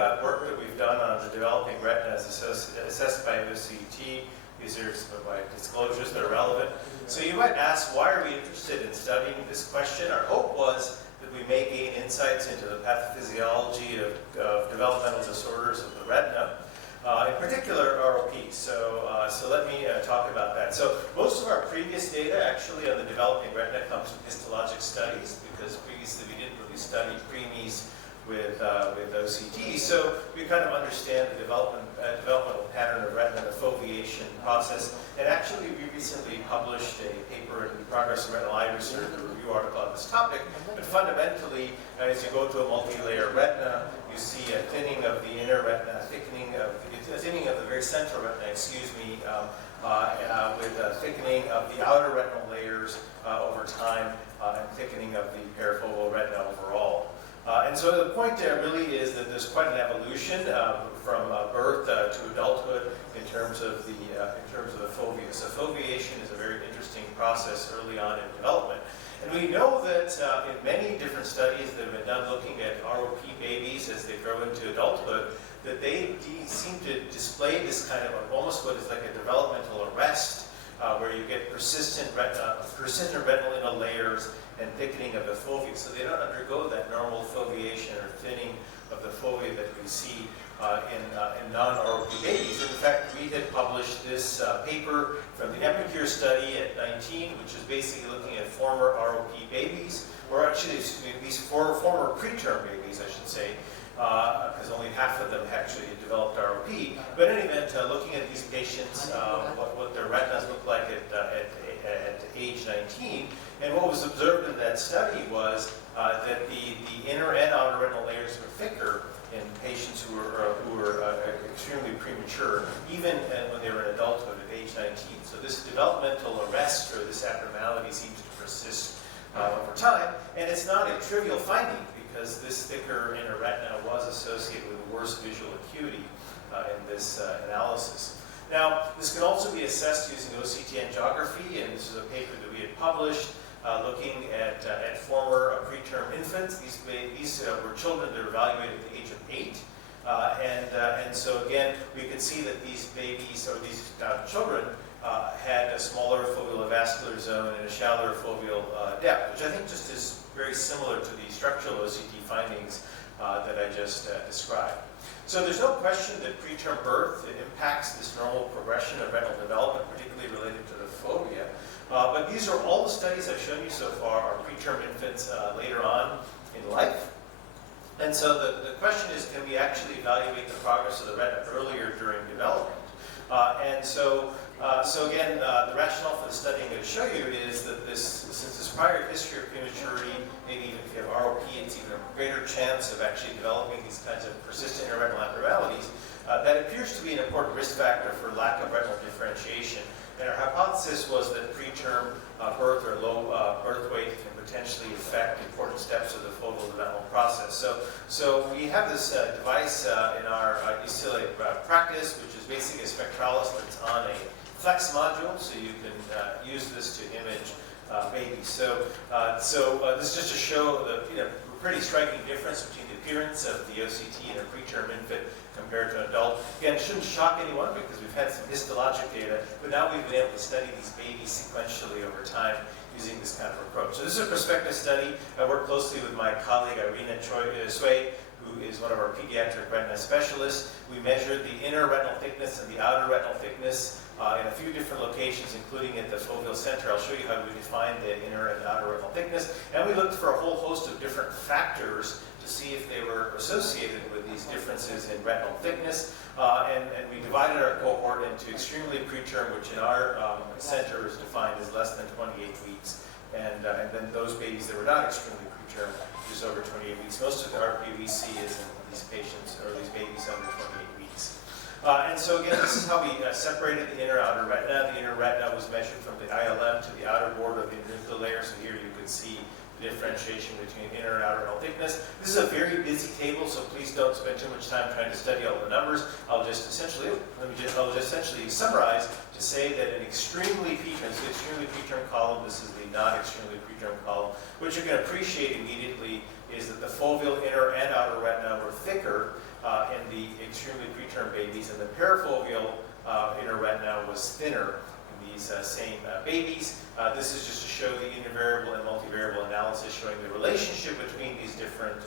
about work that we've done on the developing retina as assessed by OCT. These are some of my disclosures that are relevant. So you might ask, why are we interested in studying this question? Our hope was that we may gain insights into the pathophysiology of developmental disorders of the retina, in particular ROP. So let me talk about that. So most of our previous data actually on the developing retina comes from histologic studies, because previously we didn't really study preemies with OCT. So we kind of understand the developmental pattern of retina, the foveation process. And actually we recently published a paper in Progress in Retinal Eye Research, a review article on this topic. But fundamentally, as you go to a multi-layer retina, you see a thinning of the inner retina, a thickening of the very central retina, with a thickening of the outer retinal layers over time, and thickening of the perifocal retina overall. And so the point there really is that there's quite an evolution from birth to adulthood in terms of the fovea. So foveation is a very interesting process early on in development. And we know that in many different studies that have been done looking at ROP babies as they grow into adulthood, that they seem to display this kind of almost what is like a developmental arrest, where you get persistent retinal inner layers and thickening of the fovea. So they don't undergo that normal foveation or thinning of the fovea that we see in non-ROP babies. In fact, we had published this paper from the Epicure study at 19, which is basically looking at former ROP babies, or actually these former preterm babies, I should say, because only half of them actually developed ROP. But in any event, looking at these patients, what their retinas look like at age 19, and what was observed in that study was that the inner and outer retinal layers were thicker in patients who were extremely premature, even when they were in adulthood at age 19. So this developmental arrest or this abnormality seems to persist over time, and it's not a trivial finding, because this thicker inner retina was associated with worse visual acuity in this analysis. Now, this can also be assessed using OCT and geography, and this is a paper that we had published looking at former preterm infants. These were children that were evaluated at the age of 8. And so again, we can see that these babies, or these children, had a smaller foveolovascular zone and a shallower foveal depth, which I think just is very similar to the structural OCT findings that I just described. So there's no question that preterm birth impacts this normal progression of retinal development, particularly related to the fovea. But these are all the studies I've shown you so far are preterm infants later on in life. And so the question is, can we actually evaluate the progress of the retina earlier during development? So again, the rationale for the study I'm going to show you is that since this prior history of prematurity, maybe even if you have ROP, it's even a greater chance of actually developing these kinds of persistent intraretinal abnormalities. That appears to be an important risk factor for lack of retinal differentiation. And our hypothesis was that preterm birth or low birth weight can potentially affect important steps of the foveal developmental process. So we have this device in our UCLA practice, which is basically a spectralis that's on a flex module, so you can use this to image babies. So this is just to show the pretty striking difference between the appearance of the OCT in a preterm infant compared to an adult. Again, it shouldn't shock anyone because we've had some histologic data, but now we've been able to study these babies sequentially over time using this kind of approach. So this is a prospective study. I work closely with my colleague Irina Sui, who is one of our pediatric retina specialists. We measured the inner retinal thickness and the outer retinal thickness in a few different locations, including at the foveal center. I'll show you how we define the inner and outer retinal thickness. And we looked for a whole host of different factors to see if they were associated with these differences in retinal thickness. And we divided our cohort into extremely preterm, which in our center is defined as less than 28 weeks. And then those babies that were not extremely preterm, just over 28 weeks. Most of the RP we see is in these patients, or these babies under 28 weeks. And so again, this is how we separated the inner-outer retina. The inner retina was measured from the ILM to the outer border of the internuclear layer. So here you can see the differentiation between inner and outer retinal thickness. This is a very busy table, so please don't spend too much time trying to study all the numbers. I'll just essentially summarize to say that an extremely preterm column, this is the not extremely preterm column. What you can appreciate immediately is that the foveal inner and outer retina were thicker in the extremely preterm babies, and the parafoveal inner retina was thinner in these same babies. This is just to show the intervariable and multivariable analysis showing the relationship between these different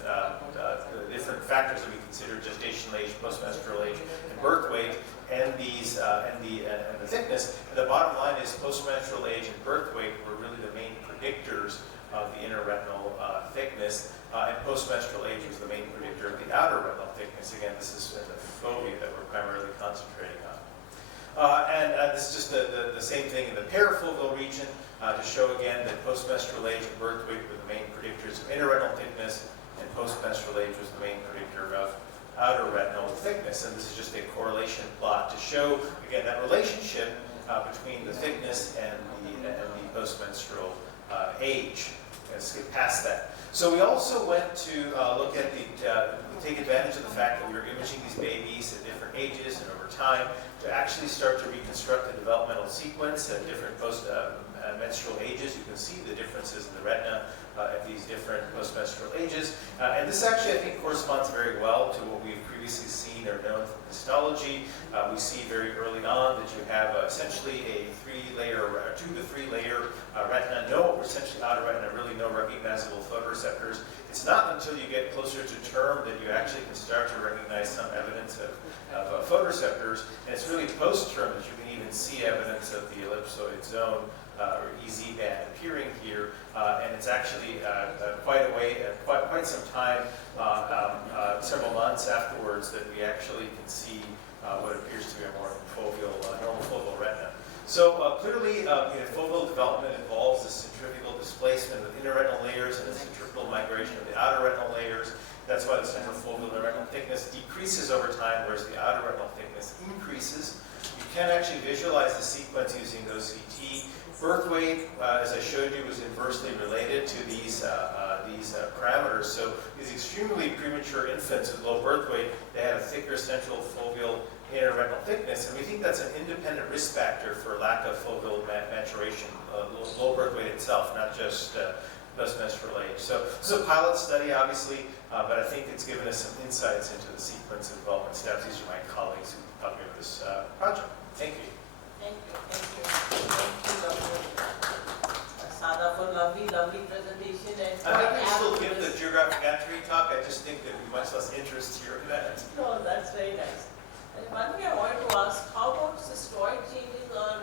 factors that we consider gestational age, postmenstrual age, and birth weight, and these and the thickness. And the bottom line is postmenstrual age and birth weight were really the main predictors of the inner retinal thickness, and postmenstrual age was the main predictor of the outer retinal thickness. Again, this is the fovea that we're primarily concentrating on. This is just the same thing in the parafoveal region to show again that postmenstrual age and birth weight were the main predictors of inner retinal thickness, and postmenstrual age was the main predictor of outer retinal thickness. And this is just a correlation plot to show again that relationship between the thickness and the postmenstrual age. Let's get past that. So we also went to look at take advantage of the fact that we were imaging these babies at different ages and over time to actually start to reconstruct the developmental sequence at different menstrual ages. You can see the differences in the retina at these different postmenstrual ages. And this actually, I think, corresponds very well to what we've previously seen or known from histology. We see very early on that you have essentially a 2 to 3 layer retina, no essentially outer retina, really no recognizable photoreceptors. It's not until you get closer to term that you actually can start to recognize some evidence of photoreceptors. And it's really post-term that you can even see evidence of the ellipsoid zone or EZ band appearing here, and it's actually quite some time, several months afterwards, that we actually can see what appears to be a more normal foveal retina. So clearly, foveal development involves the centrifugal displacement of the inner retinal layers and the centrifugal migration of the outer retinal layers. That's why the central foveal retinal thickness decreases over time, whereas the outer retinal thickness increases. You can actually visualize the sequence using OCT. Birth weight, as I showed you, was inversely related to these parameters. So these extremely premature infants with low birth weight, they had a thicker central foveal inner retinal thickness, and we think that's an independent risk factor for lack of foveal maturation, low birth weight itself, not just postmenstrual age. So this is a pilot study, obviously, but I think it's given us some insights into the sequence of development steps. These are my colleagues who helped me with this project. Thank you. Thank you. Sadda, for lovely presentation. And I'm happy to still give the geographic atrophy talk. I just think there'd be much less interest here in that. No, that's very nice. And one thing I wanted to ask, how about cystoid changes or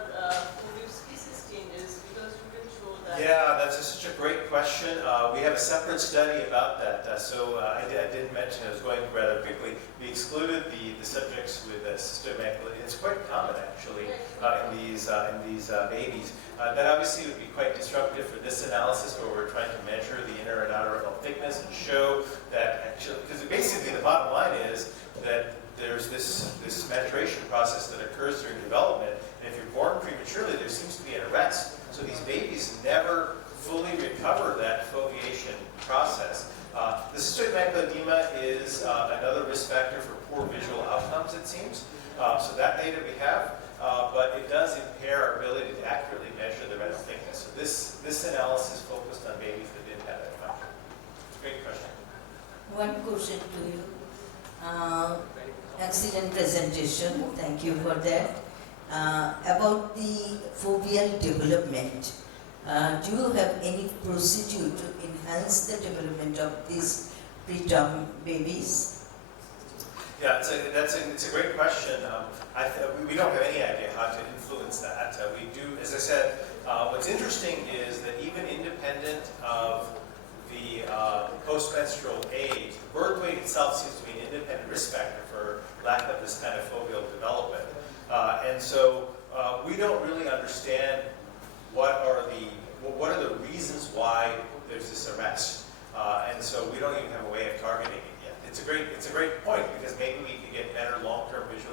species changes? Because you didn't show that. Yeah, that's such a great question. We have a separate study about that. I didn't mention, I was going rather quickly. We excluded the subjects with cystoid macula. It's quite common, actually, in these babies. That obviously would be quite disruptive for this analysis, where we're trying to measure the inner and outer retinal thickness and show that actually, because basically the bottom line is that there's this maturation process that occurs during development, and if you're born prematurely, there seems to be an arrest. So these babies never fully recover that foveation process. The cystoid macular edema is another risk factor for poor visual outcomes, it seems. So that data we have, but it does impair our ability to accurately measure the retinal thickness. So this analysis focused on babies that didn't have that function. Great question. One question to you. Excellent presentation. Thank you for that. About the foveal development, do you have any procedure to enhance the development of these preterm babies? Yeah, it's a great question. We don't have any idea how to influence that. We do, as I said, what's interesting is that even independent of the postmenstrual age, the birth weight itself seems to be an independent risk factor for lack of this kind of foveal development. And so we don't really understand what are the reasons why there's this arrest. And so we don't even have a way of targeting it yet. It's a great point, because maybe we can get better long-term visual